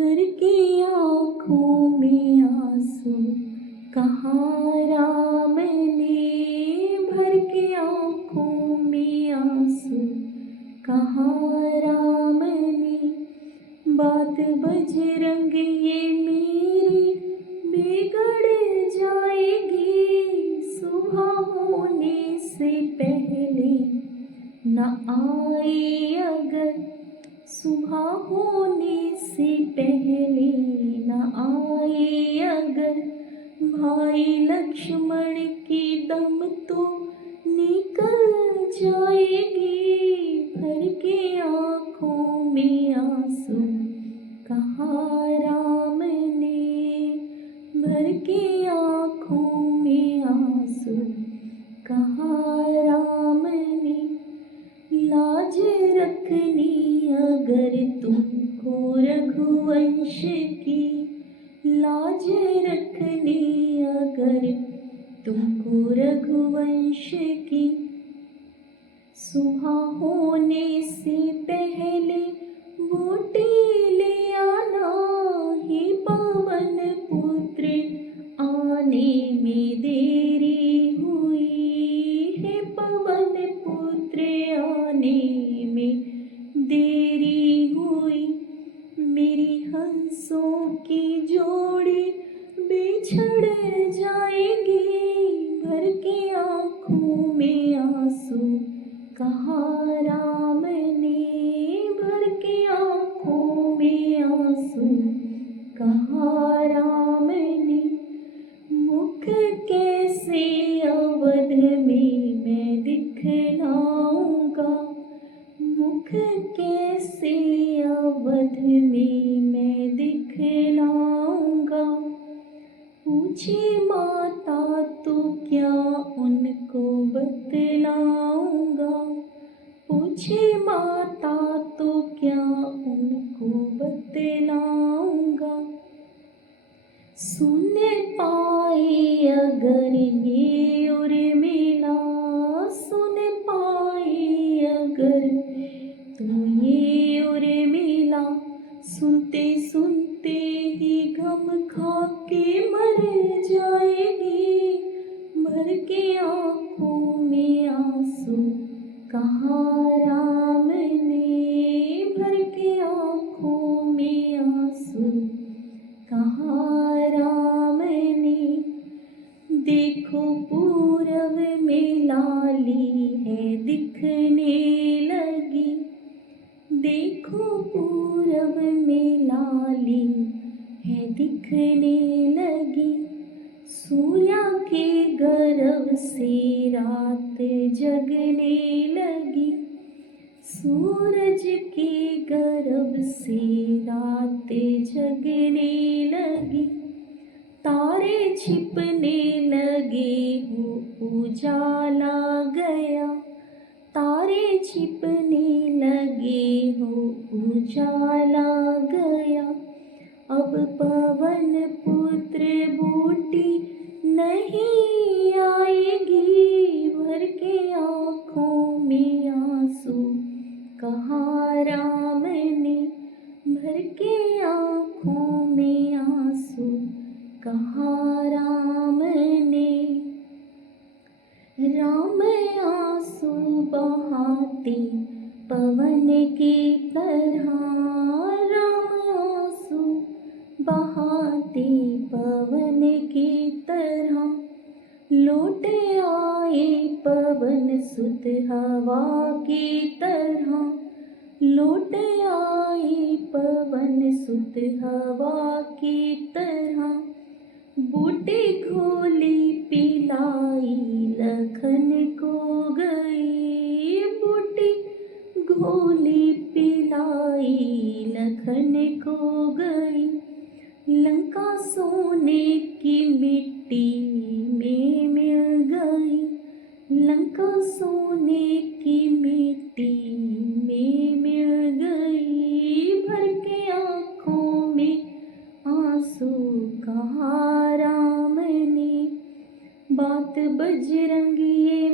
भर के आँखों में आंसू कहाँ राम ने, भर के आँखों में आंसू कहाँ राम ने। बात बजरंग ये मेरी बिगड़ जाएगी, सुबह होने से पहले न आए अगर, सुबह होने से पहले न आए अगर। भाई लक्ष्मण की दम तो निकल जाएगी, भर के आँखों में आंसू कहाँ राम ने, भर के आँखों में आंसू कहाँ राम ने। लाज रखनी अगर तुमको रघुवंश की, लाज रखनी अगर तुमको रघुवंश की। सुबह होने से पहले बूटी ले आना, हे पवन पुत्र आने में देरी हुई, हे पवन पुत्र आने में देरी हुई। मेरी हंसों की जोड़ी बिछड़ जाएगी, भर के आँखों में आंसू कहाँ राम ने, भर के आँखों में आंसू कहाँ राम ने। मुख कैसे अवध में मैं दिखलाऊंगा, मुख कैसे अवध में मैं दिखलाऊंगा। पूछे माता तो क्या उनको बतलाऊंगा, पूछे माता तो क्या उनको बतलाऊंगा। सुन पाए अगर ये उर्मिला, सुन पाए अगर तो ये उर्मिला, सुनते सुनते ही गम खा के मर जाएगी, भर के आँखों में आंसू कहाँ राम ने, भर के आँखों में आंसू कहाँ राम ने। देखो पूरब में लाली है दिखने लगी, देखो पूरब में लाली है दिखने लगी। सूर्या के गर्भ से रात जगने लगी, सूरज के गर्भ से रात जगने लगी। तारे छिपने लगे हो उजाला गया, तारे छिपने लगे हो उजाला गया। अब पवन पुत्र बूटी नहीं आएगी, भर के आँखों में आंसू कहाँ राम ने, भर के आँखों में आंसू कहाँ राम ने। राम आंसू बहाते पवन की तरह, राम आंसू बहाते पवन की तरह। लौट आए पवन सुत हवा की तरह, लौट आए पवन सुत हवा की तरह। बूटी घोली पिलाई लखन को गई, बूटी घोली पिलाई लखन को गई। लंका सोने की मिट्टी में मिल गई, लंका सोने की मिट्टी में मिल गई। भर के आँखों में आंसू कहाँ राम ने, बात बजरंग ये